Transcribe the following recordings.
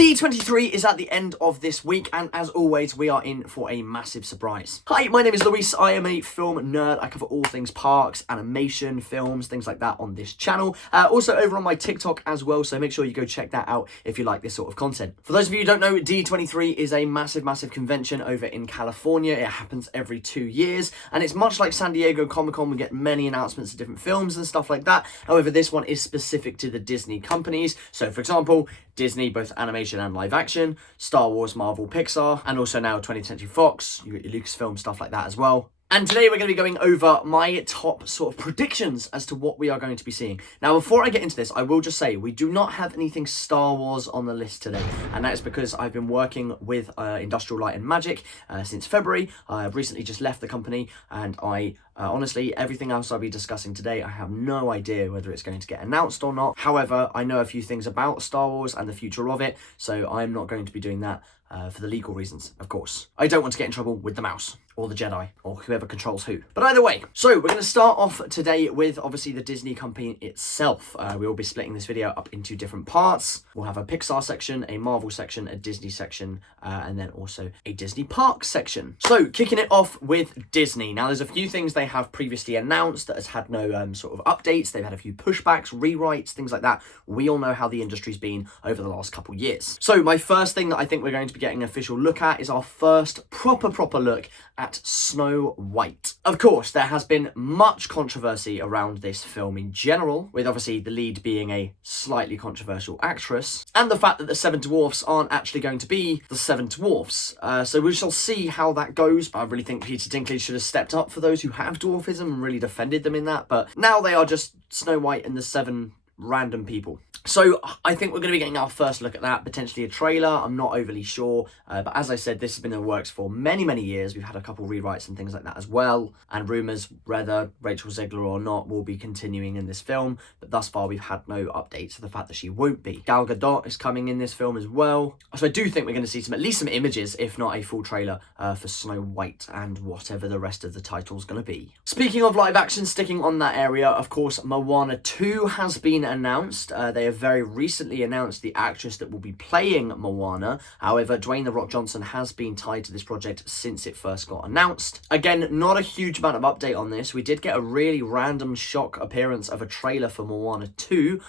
D23 is at the end of this week, and as always, we are in for a massive surprise. Hi, my name is Luis. I am a film nerd. I cover all things parks, animation, films, things like that on this channel. Also over on my TikTok as well, so make sure you go check that out if you like this sort of content. For those of you who don't know, D23 is a massive convention over in California. It happens every 2 years, and it's much like San Diego Comic-Con. We get many announcements of different films and stuff like that. However, this one is specific to the Disney companies. So, for example, Disney, both animation and live action, Star Wars, Marvel, Pixar, and also now 20th Century Fox, you got your Lucasfilm, stuff like that as well. And today we're going to be going over my top sort of predictions as to what we are going to be seeing. Now, before I get into this, I will just say we do not have anything Star Wars on the list today. And that is because I've been working with Industrial Light and Magic since February. I've recently just left the company, and honestly, everything else I'll be discussing today, I have no idea whether it's going to get announced or not. However, I know a few things about Star Wars and the future of it, so I'm not going to be doing that for the legal reasons, of course. I don't want to get in trouble with the mouse, or the Jedi, or whoever controls who. But either way, so we're going to start off today with, obviously, the Disney company itself. We will be splitting this video up into different parts. We'll have a Pixar section, a Marvel section, a Disney section, and then also a Disney Parks section. So, kicking it off with Disney. Now, there's a few things they have previously announced that has had no sort of updates. They've had a few pushbacks, rewrites, things like that. We all know how the industry's been over the last couple years. So, my first thing that I think we're going to be getting an official look at is our first proper look at Snow White. Of course, there has been much controversy around this film in general, with obviously the lead being a slightly controversial actress, and the fact that the Seven Dwarfs aren't actually going to be the Seven Dwarfs. So we shall see how that goes. I really think Peter Dinklage should have stepped up for those who have dwarfism and really defended them in that, but now they are just Snow White and the seven random people. So I think we're going to be getting our first look at that, potentially a trailer. I'm not overly sure, but as I said, this has been in the works for many years. We've had a couple rewrites and things like that as well, and rumours whether Rachel Zegler or not will be continuing in this film, but thus far we've had no updates to the fact that she won't be. Gal Gadot is coming in this film as well, so I do think we're going to see at least some images, if not a full trailer, for Snow White and whatever the rest of the title's going to be. Speaking of live action, sticking on that area, of course, Moana 2 has been announced. They have very recently announced the actress that will be playing Moana. However, Dwayne "The Rock" Johnson has been tied to this project since it first got announced. Again, not a huge amount of update on this. We did get a really random shock appearance of a trailer for Moana 2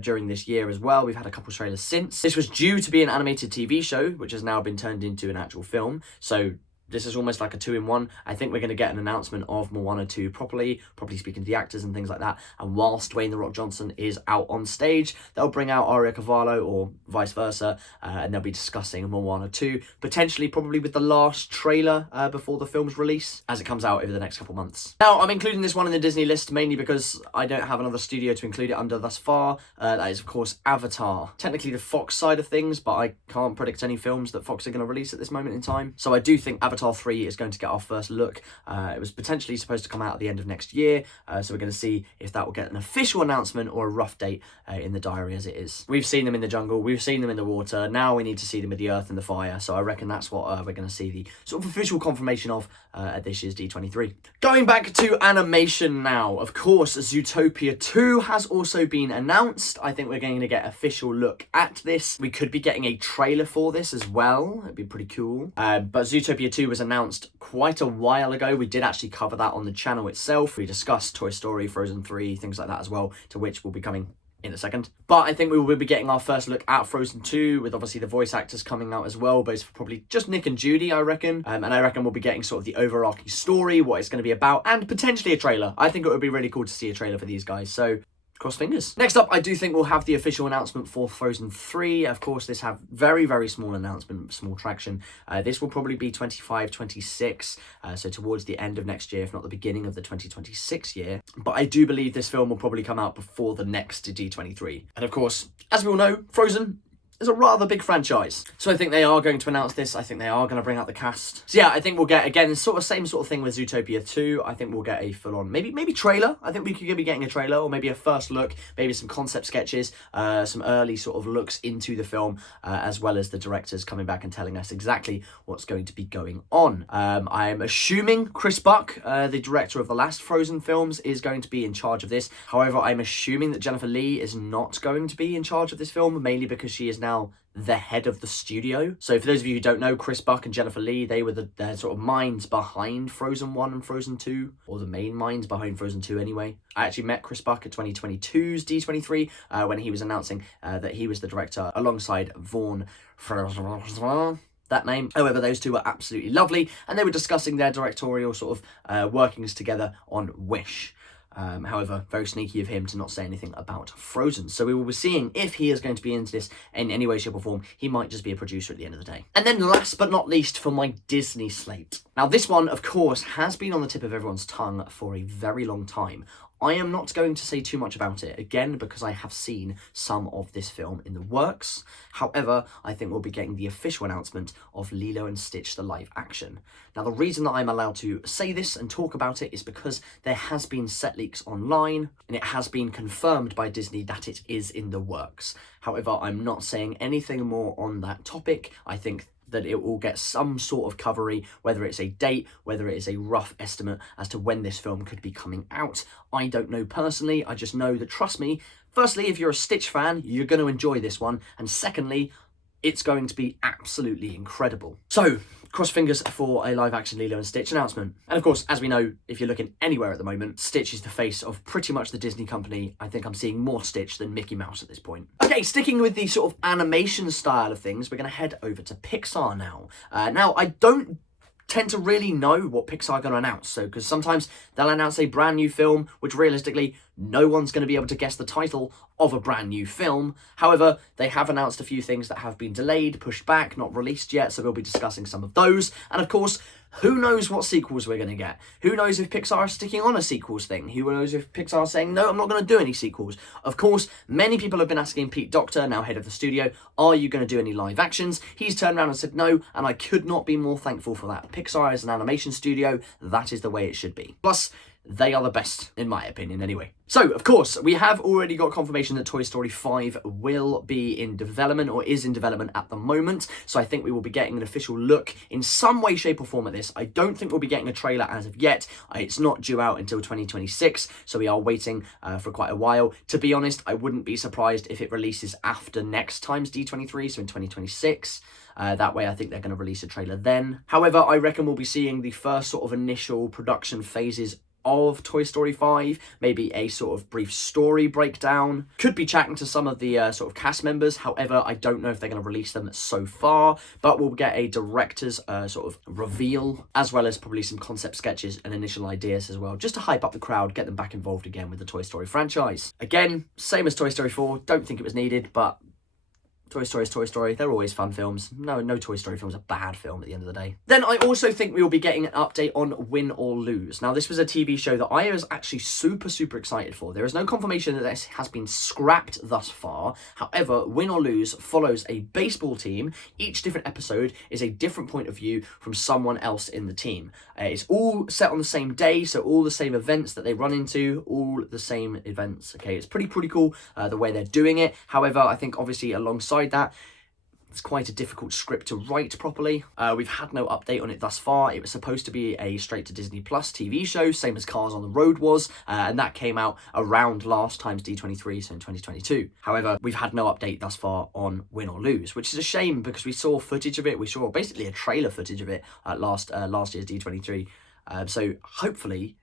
during this year as well. We've had a couple of trailers since. This was due to be an animated TV show, which has now been turned into an actual film. So this is almost like a 2-in-1. I think we're going to get an announcement of Moana 2 properly speaking to the actors and things like that. And whilst Dwayne "The Rock" Johnson is out on stage, they'll bring out Aria Cavallo or vice versa, and they'll be discussing Moana 2, potentially probably with the last trailer before the film's release, as it comes out over the next couple months. Now, I'm including this one in the Disney list mainly because I don't have another studio to include it under thus far. That is, of course, Avatar. Technically the Fox side of things, but I can't predict any films that Fox are going to release at this moment in time. So I do think Avatar 3 is going to get our first look. It was potentially supposed to come out at the end of next year, so we're going to see if that will get an official announcement or a rough date in the diary as it is. We've seen them in the jungle, we've seen them in the water, now we need to see them with the earth and the fire, so I reckon that's what we're going to see the sort of official confirmation of at this year's D23. Going back to animation now, of course, Zootopia 2 has also been announced. I think we're going to get an official look at this. We could be getting a trailer for this as well. It'd be pretty cool. But Zootopia 2 was announced quite a while ago. We did actually cover that on the channel itself. We discussed Toy Story, Frozen 3, things like that as well, to which we'll be coming in a second. But I think we will be getting our first look at Frozen 2, with obviously the voice actors coming out as well, but it's probably just Nick and Judy, I reckon. And I reckon we'll be getting sort of the overarching story, what it's going to be about, and potentially a trailer. I think it would be really cool to see a trailer for these guys, so cross fingers. Next up, I do think we'll have the official announcement for Frozen 3. Of course, this have very small announcement, small traction. This will probably be 25, 26, so towards the end of next year, if not the beginning of the 2026 year. But I do believe this film will probably come out before the next D23. And of course, as we all know, Frozen is a rather big franchise. So I think they are going to announce this. I think they are going to bring out the cast. So yeah, I think we'll get, again, same sort of thing with Zootopia 2. I think we'll get a full-on, maybe trailer. I think we could be getting a trailer, or maybe a first look, maybe some concept sketches, some early sort of looks into the film, as well as the directors coming back and telling us exactly what's going to be going on. I'm assuming Chris Buck, the director of the last Frozen films, is going to be in charge of this. However, I'm assuming that Jennifer Lee is not going to be in charge of this film, mainly because she is now now the head of the studio. So for those of you who don't know, Chris Buck and Jennifer Lee, they were the sort of minds behind Frozen 1 and Frozen 2, or the main minds behind Frozen 2 anyway. I actually met Chris Buck at 2022's D23 when he was announcing that he was the director alongside Vaughn, that name. However, those two were absolutely lovely, and they were discussing their directorial sort of workings together on Wish. However, very sneaky of him to not say anything about Frozen. So we will be seeing if he is going to be into this in any way, shape or form. He might just be a producer at the end of the day. And then last but not least for my Disney slate. Now this one, of course, has been on the tip of everyone's tongue for a very long time. I am not going to say too much about it, again, because I have seen some of this film in the works. However, I think we'll be getting the official announcement of Lilo and Stitch, the live action. Now, the reason that I'm allowed to say this and talk about it is because there has been set leaks online, and it has been confirmed by Disney that it is in the works. However, I'm not saying anything more on that topic. I think that it will get some sort of coverage, whether it's a date, whether it is a rough estimate as to when this film could be coming out. I don't know personally, I just know that, trust me, firstly, if you're a Stitch fan, you're going to enjoy this one, and secondly, it's going to be absolutely incredible. So, cross fingers for a live-action Lilo and Stitch announcement. And of course, as we know, if you're looking anywhere at the moment, Stitch is the face of pretty much the Disney company. I think I'm seeing more Stitch than Mickey Mouse at this point. Okay, sticking with the sort of animation style of things, we're going to head over to Pixar now. Now, I don't tend to really know what Pixar are going to announce, so because sometimes they'll announce a brand new film, which realistically no one's going to be able to guess the title of a brand new film. However, they have announced a few things that have been delayed, pushed back, not released yet, so we'll be discussing some of those. And of course, who knows what sequels we're going to get? Who knows if Pixar are sticking on a sequels thing? Who knows if Pixar are saying, no, I'm not going to do any sequels? Of course, many people have been asking Pete Docter, now head of the studio, are you going to do any live actions? He's turned around and said no, and I could not be more thankful for that. Pixar is an animation studio, that is the way it should be. Plus, they are the best, in my opinion, anyway. So, of course, we have already got confirmation that Toy Story 5 will be in development, or is in development at the moment. So I think we will be getting an official look in some way, shape or form at this. I don't think we'll be getting a trailer as of yet. It's not due out until 2026, so we are waiting for quite a while. To be honest, I wouldn't be surprised if it releases after next time's D23, so in 2026. That way, I think they're going to release a trailer then. However, I reckon we'll be seeing the first sort of initial production phases of Toy Story 5, maybe a sort of brief story breakdown. Could be chatting to some of the sort of cast members. However, I don't know if they're going to release them so far, but we'll get a director's sort of reveal, as well as probably some concept sketches and initial ideas as well, just to hype up the crowd, get them back involved again with the Toy Story franchise. Again, same as Toy Story 4, don't think it was needed, but Toy Story is Toy Story. They're always fun films. No Toy Story film is a bad film at the end of the day. Then I also think we will be getting an update on Win or Lose. Now, this was a TV show that I was actually super excited for. There is no confirmation that this has been scrapped thus far. However, Win or Lose follows a baseball team. Each different episode is a different point of view from someone else in the team. It's all set on the same day, so all the same events that they run into, all the same events. Okay, it's pretty cool the way they're doing it. However, I think obviously alongside that, it's quite a difficult script to write properly. We've had no update on it thus far. It was supposed to be a straight to Disney Plus TV show, same as Cars on the Road was, and that came out around last time's D23, so in 2022. However, we've had no update thus far on Win or Lose, which is a shame because we saw footage of it. We saw basically a trailer footage of it at last year's D23. So hopefully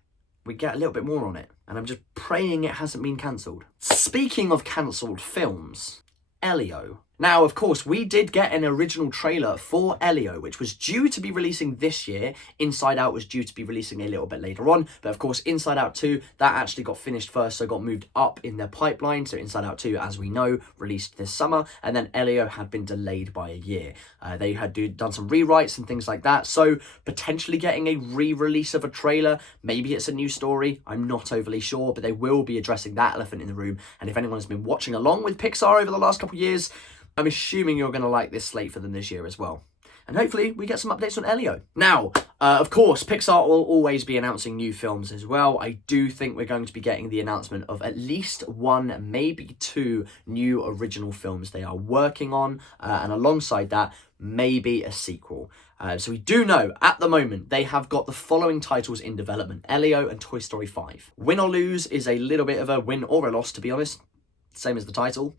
we get a little bit more on it, and I'm just praying it hasn't been cancelled. Speaking of cancelled films, Elio. Now, of course, we did get an original trailer for Elio, which was due to be releasing this year. Inside Out was due to be releasing a little bit later on. But of course, Inside Out 2, that actually got finished first, so got moved up in their pipeline. So Inside Out 2, as we know, released this summer. And then Elio had been delayed by a year. They had done some rewrites and things like that. So potentially getting a re-release of a trailer. Maybe it's a new story. I'm not overly sure, but they will be addressing that elephant in the room. And if anyone has been watching along with Pixar over the last couple of years, I'm assuming you're going to like this slate for them this year as well. And hopefully we get some updates on Elio. Now, of course, Pixar will always be announcing new films as well. I do think we're going to be getting the announcement of at least one, maybe two new original films they are working on. And alongside that, maybe a sequel. So we do know, at the moment, they have got the following titles in development: Elio and Toy Story 5. Win or Lose is a little bit of a win or a loss, to be honest. same as the title.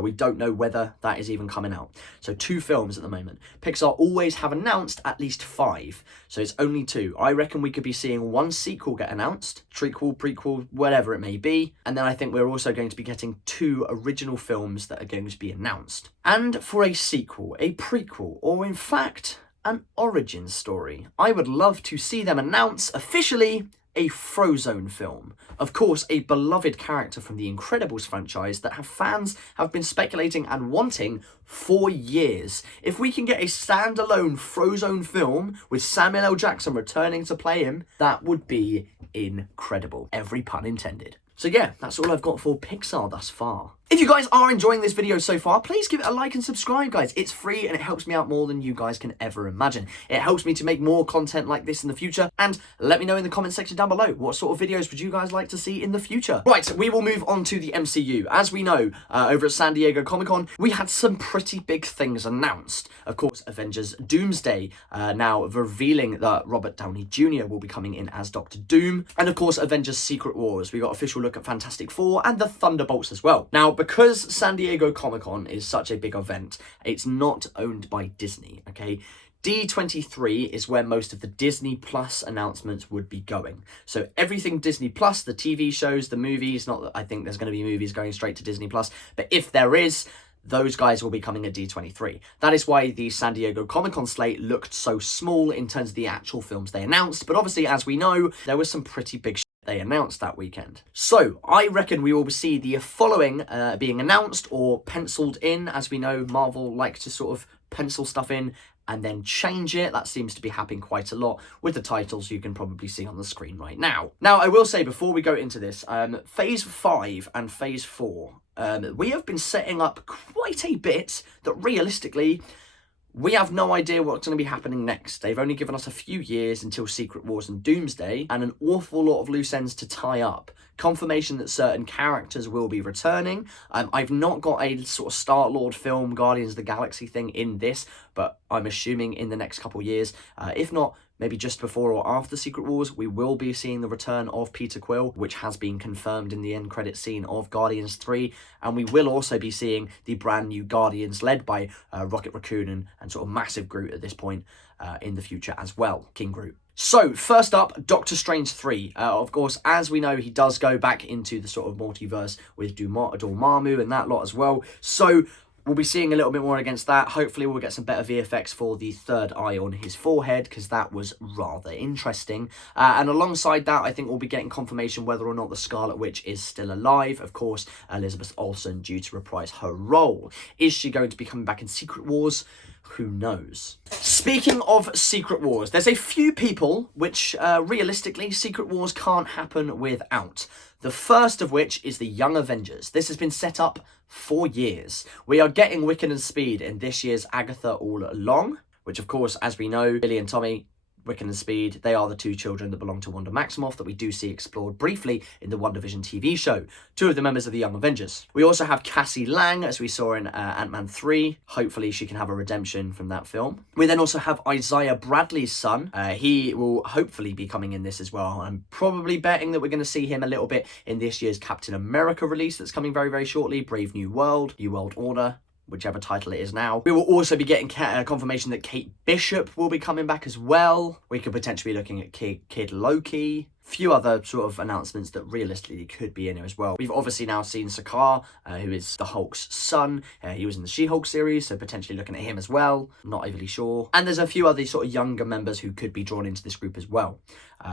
We don't know whether that is even coming out. So 2 films at the moment. Pixar always have announced at least 5, so it's only 2. I reckon we could be seeing 1 sequel get announced, trequel, prequel, whatever it may be, and then I think we're also going to be getting 2 original films that are going to be announced. And for a sequel, a prequel, or in fact, an origin story, I would love to see them announce officially a Frozone film. Of course, a beloved character from the Incredibles franchise that fans have been speculating and wanting for years. If we can get a standalone Frozone film with Samuel L. Jackson returning to play him, that would be incredible. Every pun intended. So yeah, that's all I've got for Pixar thus far. If you guys are enjoying this video so far, please give it a like and subscribe, guys. It's free and it helps me out more than you guys can ever imagine. It helps me to make more content like this in the future. And let me know in the comment section down below, what sort of videos would you guys like to see in the future? Right, we will move on to the MCU. As we know, over at San Diego Comic-Con, we had some pretty big things announced. Of course, Avengers Doomsday, now revealing that Robert Downey Jr. will be coming in as Doctor Doom. And of course, Avengers Secret Wars. We got official look at Fantastic Four and the Thunderbolts as well. Now, because San Diego Comic-Con is such a big event, it's not owned by Disney, okay? D23 is where most of the Disney Plus announcements would be going. So everything Disney Plus, the TV shows, the movies, not that I think there's going to be movies going straight to Disney Plus, but if there is, those guys will be coming at D23. That is why the San Diego Comic-Con slate looked so small in terms of the actual films they announced, but obviously, as we know, there was some pretty big they announced that weekend. So I reckon we will see the following being announced or penciled in. As we know, Marvel like to sort of pencil stuff in and then change it. That seems to be happening quite a lot with the titles you can probably see on the screen right now. Now, I will say before we go into this, Phase 5 and Phase 4, we have been setting up quite a bit that realistically, we have no idea what's going to be happening next. They've only given us a few years until Secret Wars and Doomsday, and an awful lot of loose ends to tie up. Confirmation that certain characters will be returning. I've not got a sort of Star-Lord film, Guardians of the Galaxy thing in this, but I'm assuming in the next couple of years, if not, maybe just before or after Secret Wars, we will be seeing the return of Peter Quill, which has been confirmed in the end credit scene of Guardians 3. And we will also be seeing the brand new Guardians led by Rocket Raccoon and sort of massive Groot at this point in the future as well, King Groot. So, first up, Doctor Strange 3. Of course, as we know, he does go back into the sort of multiverse with Dormammu and that lot as well. So, we'll be seeing a little bit more against that. Hopefully, we'll get some better VFX for the third eye on his forehead, because that was rather interesting. And alongside that, I think we'll be getting confirmation whether or not the Scarlet Witch is still alive. Of course, Elizabeth Olsen due to reprise her role. Is she going to be coming back in Secret Wars? Who knows? Speaking of Secret Wars, there's a few people which, realistically, Secret Wars can't happen without. The first of which is the Young Avengers. This has been set up for years. We are getting Wiccan and Speed in this year's Agatha all along, which of course, as we know, Billy and Tommy, Wiccan and Speed, they are the 2 children that belong to Wanda Maximoff that we do see explored briefly in the WandaVision TV show. 2 of the members of the Young Avengers. We also have Cassie Lang, as we saw in Ant-Man 3. Hopefully she can have a redemption from that film. We then also have Isaiah Bradley's son. He will hopefully be coming in this as well. I'm probably betting that we're going to see him a little bit in this year's Captain America release that's coming very, very shortly. Brave New World, New World Order, whichever title it is now. We will also be getting confirmation that Kate Bishop will be coming back as well. We could potentially be looking at Kid Loki. Few other sort of announcements that realistically could be in here as well. We've obviously now seen Sakaar, who is the Hulk's son. He was in the She-Hulk series, so potentially looking at him as well. Not overly sure. And there's a few other sort of younger members who could be drawn into this group as well,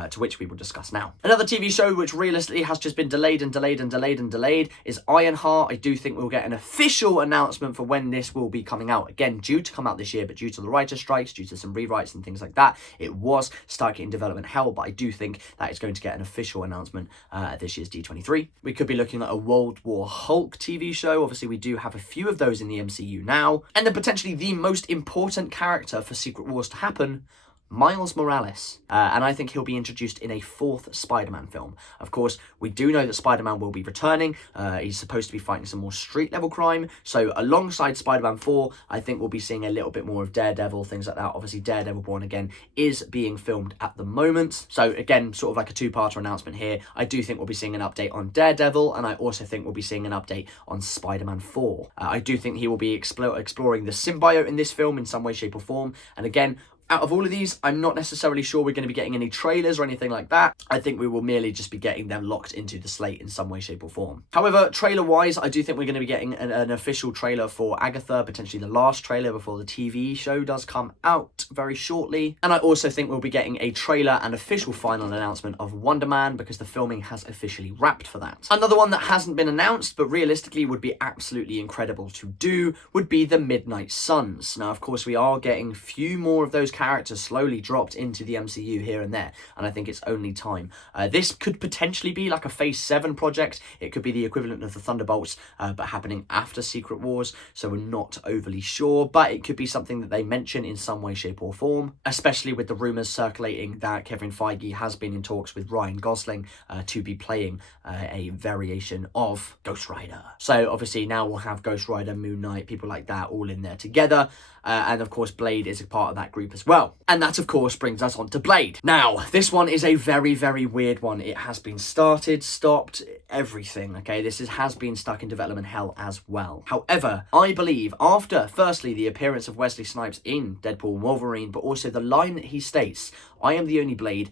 to which we will discuss now. Another TV show which realistically has just been delayed and delayed and delayed and delayed is Ironheart. I do think we'll get an official announcement for when this will be coming out. Again, due to come out this year, but due to the writer strikes, due to some rewrites and things like that, it was starting in development hell, but I do think that it's going to get an official announcement at this year's D23. We could be looking at a World War Hulk TV show. Obviously, we do have a few of those in the MCU now. And then potentially the most important character for Secret Wars to happen, Miles Morales, and I think he'll be introduced in a 4th Spider-Man film. Of course, we do know that Spider-Man will be returning. He's supposed to be fighting some more street-level crime, so alongside Spider-Man 4, I think we'll be seeing a little bit more of Daredevil, things like that. Obviously, Daredevil Born Again is being filmed at the moment, so again, sort of like a two-parter announcement here. I do think we'll be seeing an update on Daredevil, and I also think we'll be seeing an update on Spider-Man 4. I do think he will be exploring the symbiote in this film in some way, shape, or form, and again, out of all of these, I'm not necessarily sure we're going to be getting any trailers or anything like that. I think we will merely just be getting them locked into the slate in some way, shape, or form. However, trailer-wise, I do think we're going to be getting an official trailer for Agatha, potentially the last trailer before the TV show does come out very shortly. And I also think we'll be getting a trailer and official final announcement of Wonder Man, because the filming has officially wrapped for that. Another one that hasn't been announced, but realistically would be absolutely incredible to do, would be the Midnight Suns. Now, of course, we are getting few more of those characters slowly dropped into the MCU here and there, and I think it's only time. This could potentially be like a Phase 7 project. It could be the equivalent of the Thunderbolts, but happening after Secret Wars, so we're not overly sure, but it could be something that they mention in some way, shape, or form, especially with the rumours circulating that Kevin Feige has been in talks with Ryan Gosling to be playing a variation of Ghost Rider. So obviously now we'll have Ghost Rider, Moon Knight, people like that all in there together. And of course, Blade is a part of that group as well. And that, of course, brings us on to Blade. Now, this one is a very, very weird one. It has been started, stopped, everything, okay? This has been stuck in development hell as well. However, I believe after, firstly, the appearance of Wesley Snipes in Deadpool and Wolverine, but also the line that he states, "I am the only Blade,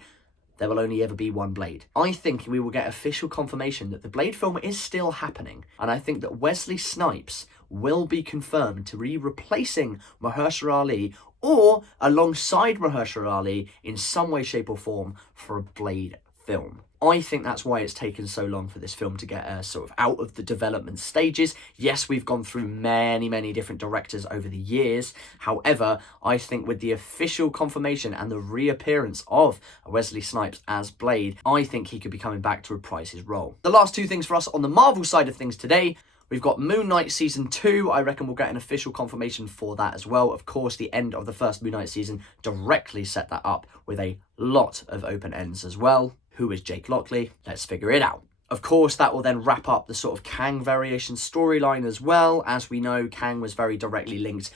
there will only ever be one Blade." I think we will get official confirmation that the Blade film is still happening. And I think that Wesley Snipes will be confirmed to be replacing Mahershala Ali or alongside Mahershala Ali in some way, shape, or form for a Blade film. I think that's why it's taken so long for this film to get sort of out of the development stages. Yes, we've gone through many, many different directors over the years. However, I think with the official confirmation and the reappearance of Wesley Snipes as Blade, I think he could be coming back to reprise his role. The last two things for us on the Marvel side of things today. We've got Moon Knight Season 2. I reckon we'll get an official confirmation for that as well. Of course, the end of the first Moon Knight season directly set that up with a lot of open ends as well. Who is Jake Lockley? Let's figure it out. Of course, that will then wrap up the sort of Kang variation storyline as well. As we know, Kang was very directly linked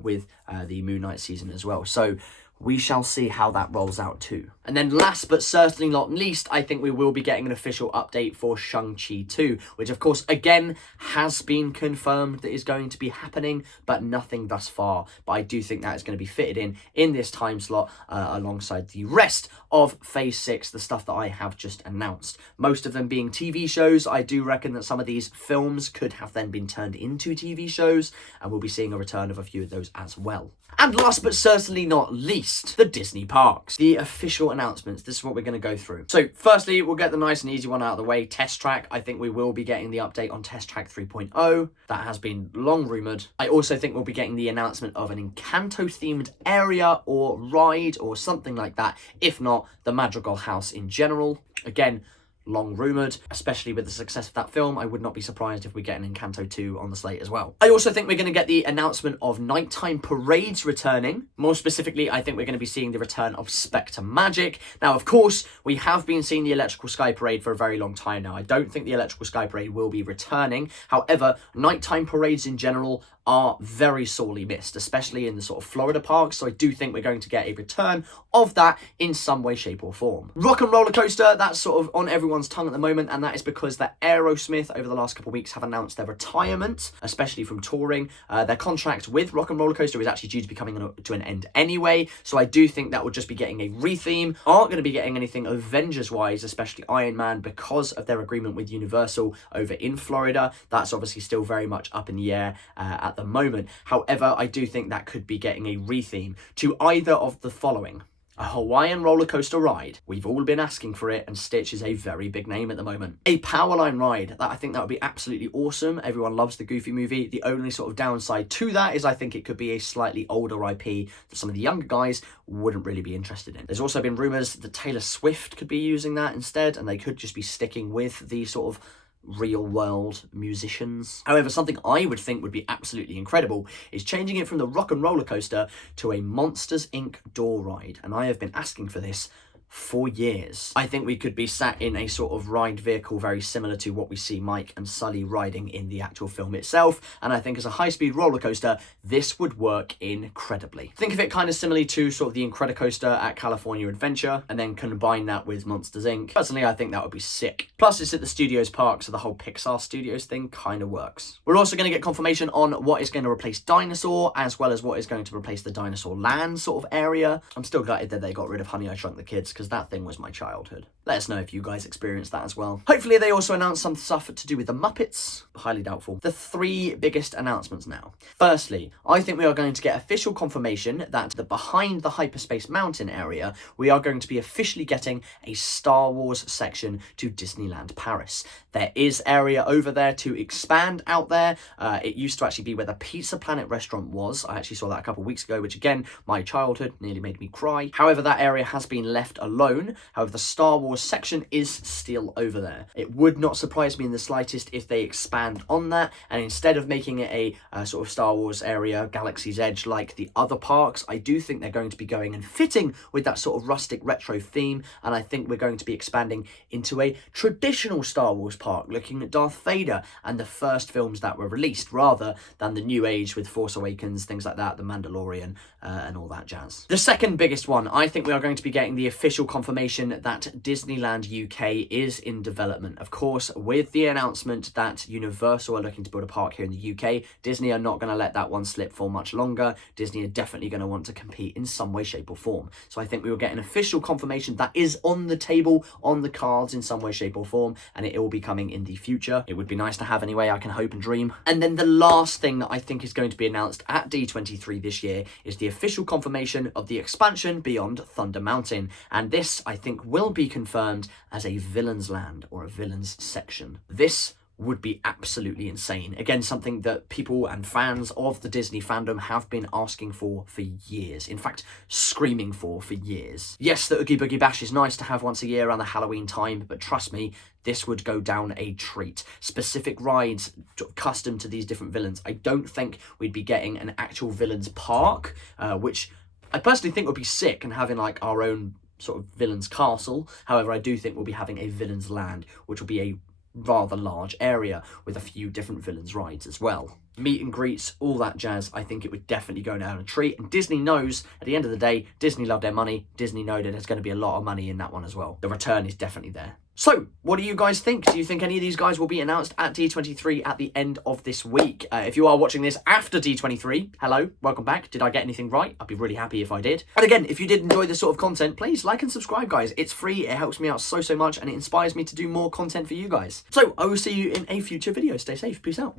with the Moon Knight season as well. So we shall see how that rolls out too. And then last but certainly not least, I think we will be getting an official update for Shang-Chi 2, which of course, again, has been confirmed that is going to be happening, but nothing thus far. But I do think that is going to be fitted in this time slot alongside the rest of Phase 6, the stuff that I have just announced. Most of them being TV shows. I do reckon that some of these films could have then been turned into TV shows, and we'll be seeing a return of a few of those as well. And last but certainly not least, the Disney parks. The official announcements. This is what we're going to go through. So firstly, we'll get the nice and easy one out of the way. Test Track. I think we will be getting the update on Test Track 3.0. That has been long rumoured. I also think we'll be getting the announcement of an Encanto-themed area or ride or something like that. If not, the Madrigal House in general. Again, long rumoured, especially with the success of that film. I would not be surprised if we get an Encanto 2 on the slate as well. I also think we're going to get the announcement of nighttime parades returning. More specifically, I think we're going to be seeing the return of Spectre Magic. Now, of course, we have been seeing the Electrical Sky Parade for a very long time now. I don't think the Electrical Sky Parade will be returning. However, nighttime parades in general are very sorely missed, especially in the sort of Florida parks. So I do think we're going to get a return of that in some way, shape, or form. Rock and Roller Coaster, that's sort of on everyone's tongue at the moment, and that is because that Aerosmith over the last couple of weeks have announced their retirement, especially from touring. Their contract with Rock and Roller Coaster is actually due to be coming to an end anyway, so I do think that will just be getting a retheme. Aren't going to be getting anything Avengers-wise, especially Iron Man, because of their agreement with Universal over in Florida. That's obviously still very much up in the air at the moment. However, I do think that could be getting a retheme to either of the following. A Hawaiian roller coaster ride. We've all been asking for it, and Stitch is a very big name at the moment. A Powerline ride. I think that would be absolutely awesome. Everyone loves the Goofy movie. The only sort of downside to that is I think it could be a slightly older IP that some of the younger guys wouldn't really be interested in. There's also been rumours that Taylor Swift could be using that instead, and they could just be sticking with the sort of real world musicians. However, something I would think would be absolutely incredible is changing it from the Rock and Roller Coaster to a Monsters Inc. door ride. And I have been asking for this for years. I think we could be sat in a sort of ride vehicle very similar to what we see Mike and Sully riding in the actual film itself, and I think as a high-speed roller coaster this would work incredibly. Think of it kind of similarly to sort of the Incredicoaster at California Adventure, and then combine that with Monsters Inc. Personally, I think that would be sick. Plus it's at the Studios park, so the whole Pixar Studios thing kind of works. We're also going to get confirmation on what is going to replace Dinosaur, as well as what is going to replace the Dinosaur Land sort of area. I'm still gutted that they got rid of Honey, I Shrunk the Kids, because that thing was my childhood. Let us know if you guys experienced that as well. Hopefully they also announced some stuff to do with the Muppets. Highly doubtful. The three biggest announcements now. Firstly, I think we are going to get official confirmation that behind the Hyperspace Mountain area, we are going to be officially getting a Star Wars section to Disneyland Paris. There is area over there to expand out there. It used to actually be where the Pizza Planet restaurant was. I actually saw that a couple of weeks ago, which again, my childhood nearly made me cry. However, that area has been left alone. However, the Star Wars section is still over there. It would not surprise me in the slightest if they expand on that, and instead of making it a sort of Star Wars area, Galaxy's Edge, like the other parks, I do think they're going to be going and fitting with that sort of rustic retro theme, and I think we're going to be expanding into a traditional Star Wars park, looking at Darth Vader and the first films that were released, rather than the new age with Force Awakens, things like that, The Mandalorian, and all that jazz. The second biggest one, I think we are going to be getting the official confirmation that Disneyland UK is in development. Of course, with the announcement that Universal are looking to build a park here in the UK, Disney are not going to let that one slip for much longer. Disney are definitely going to want to compete in some way, shape or form. So I think we will get an official confirmation that is on the table, on the cards in some way, shape or form, and it will be coming in the future. It would be nice to have anyway, I can hope and dream. And then the last thing that I think is going to be announced at D23 this year is the official confirmation of the expansion beyond Thunder Mountain. And this, I think, will be confirmed as a Villains Land or a Villains section. This would be absolutely insane. Again, something that people and fans of the Disney fandom have been asking for years. In fact, screaming for years. Yes, the Oogie Boogie Bash is nice to have once a year around the Halloween time, but trust me, this would go down a treat. Specific rides custom to these different villains. I don't think we'd be getting an actual villains park, which I personally think would be sick, and having like our own sort of villains castle. However, I do think we'll be having a Villains Land, which will be a rather large area with a few different villains rides as well. Meet and greets, all that jazz. I think it would definitely go down a treat, and Disney knows at the end of the day, Disney love their money. Disney know that there's going to be a lot of money in that one as well. The return is definitely there. So, what do you guys think? Do you think any of these guys will be announced at D23 at the end of this week? If you are watching this after D23, hello, welcome back. Did I get anything right? I'd be really happy if I did. And again, if you did enjoy this sort of content, please like and subscribe, guys. It's free, it helps me out so much, and it inspires me to do more content for you guys. So, I will see you in a future video. Stay safe, peace out.